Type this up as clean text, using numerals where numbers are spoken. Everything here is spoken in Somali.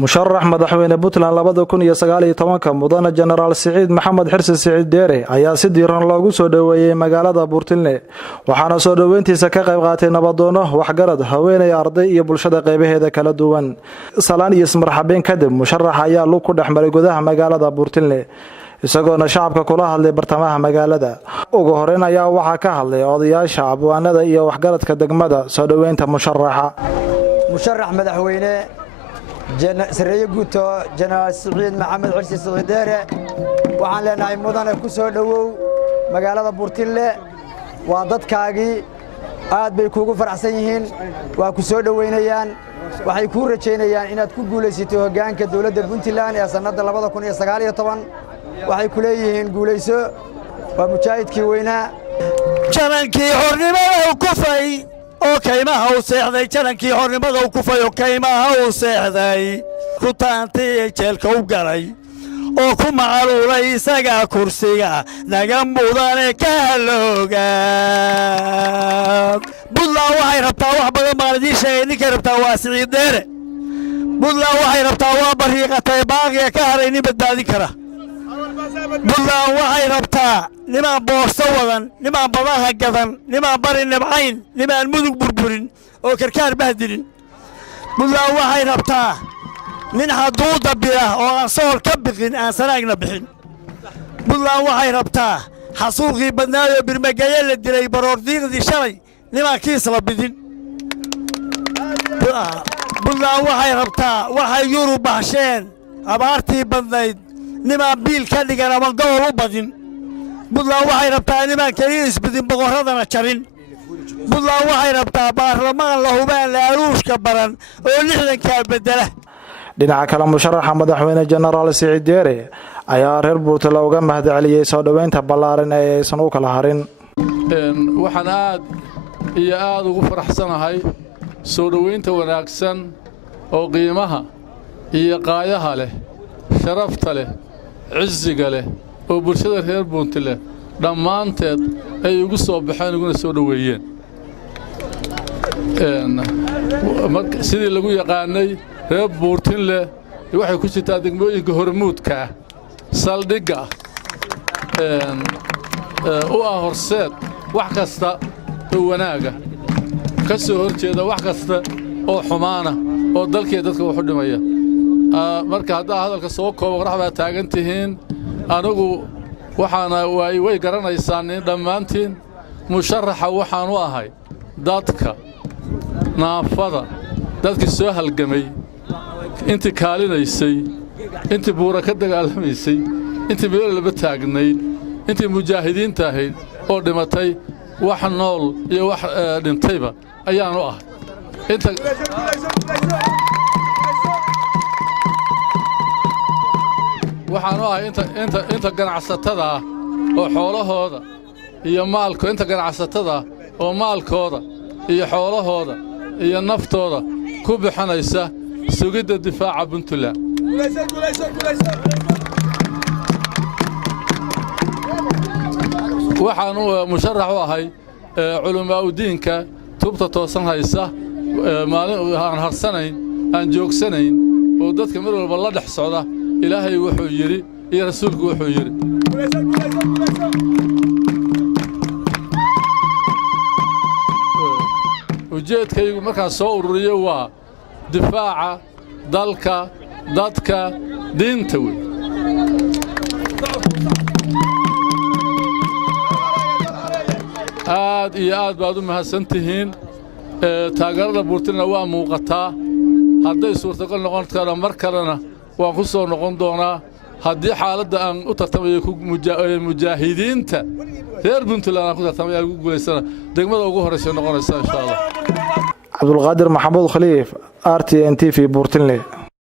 musharax madaxweyne Puntland 2019 mudane General Saciid Maxamed Xirsi Saciid Deere ayaa si diiran loogu soo dhaweeyay magaalada Buurtinle waxaana soo dhaweyntiisa ka qayb qaatay nabadoono waxgarad haweeney arday iyo bulshada qaybaheeda kala duwan salaan iyo marxabeen kadib musharax ayaa lug ku dhaxmaray gudaha magaalada Buurtinle isagoona shacabka kula hadlay bartamaha magaalada ugu horeyn ayaa waxa ka hadlay odayaasha abwaanada iyo waxgaradka degmada soo dhaweynta musharax madaxweyne سرية قوتو جنرال سعيد محمد عرسي سعيد ديري وحان لنا مدن كسو دو مقالة بورتيلي وضدكاقي aad bay kuugu faraxsan yihiin waa ku soo dhaweynayaan waxay ku rajeynayaan inaad ku guuleysatay hoggaanka dawladda Puntland ee sanadda 2019 waxay ku leeyihiin guuleyso waa mujaahidkii weynaa janankii xornimada ku fay oo kaymaha u seexday janankii xornimada ku fay oo kaymaha u seexday ku taantay jeelka u galay oo ku macluulay isaga kursiga naga mudane ka looga Puntland waxay rabtaa wax badan maalintii sheegay ninka rabtaa waa Saciid Deere Puntland waxay rabtaa waa bariiqatay baaqiga ka harayni badbaadin kara Puntland waxay rabtaa nimaan boorso wadan nimaan badaha gadan nimaan bari nabcayn nimaan mudug burburin oo karkaar bahdilin Puntland waxay rabtaa nin hadduu dabira oo aan sool ka bixin aan sanaagna bixin Puntland waxay rabtaa xasuuqii badnaayo birmagaye la dilay baroordiiqdii shalay nimankiis la bidin Puntland waxay rabtaa waxay Yurub bahsheen abaartii badnayd niman biil ka dhigan ama gobol u badin Puntland waxay rabtaa niman kaliya isbidin boqoradana jarin Puntland waxay rabtaa baarlamaan la hubaan la aruushka baran oo 60 ka bedela dhinaca kale musharaxa madaxweyne General Saciid Deere ayaa reer Puntland uga mahadceliyay soo dhaweynta ballaaran ee aysan u kala harin waxaan aad ugu faraxsanahay soo dhaweynta wanaagsan oo qiimaha iyo qaayaha leh sharafta leh cizziga leh oo bulshada reer Puntland dhammaanteed ay ugu soo baxeen uguna soo dhaweeyeen sidii lagu yaqaanay reer Puntland waxay ku jirtaa degmooyinka hormuudka saldhigga oo horseed wax kasta oo wanaaga ka soo horjeeda wax kasta oo xumaana oo dalkeeda dadka wax u dhimaya marka hadda hadalka soo koobo qorraxda taagan tihiin anigu waxaana way garanaysaan dhammaantiin musharaxa waxaan u ahay dadka naafada dadkii soo halgamay intii kaalinaysay intii buura ka dagaalamaysay intii meel laba taagnayd intii mujaahidiinta ahayd oo dhimatay wax nool iyo wax dhintayba ayaan u ahay waxaan u ahay inta ganacsatada oo xoolahooda iyo maalkooda inta ganacsatada oo maalkooda iyo xoolahooda iyo naftooda ku bixinaysa sugidda difaaca Puntland waxaan musharax u ahay culumaa u diinka tubta toosan haysa maalin aan harsanayn aan joogsanayn oo dadka mar walba la dhex socda ilaahay wuxuu yiri iyo rasuulku wuxuu yiri ujeedkaygu markaan soo ururiyo waa difaaca dalka dadka diinta wey aad iyo aad baad u mahadsantihiin taageerada Puntland waa muuqataa hadday suurtagal noqon karo mar kalena waan ku soo noqon doonaa haddii xaaladda aan u tartamayo mujaahidiinta reer Puntland aan ku tartamayo ugu guuleysana degmada ugu horeysa noqonaysa insha Allah Abdul Qaadir Maxamuud Khaliif RTN TV Buurtinle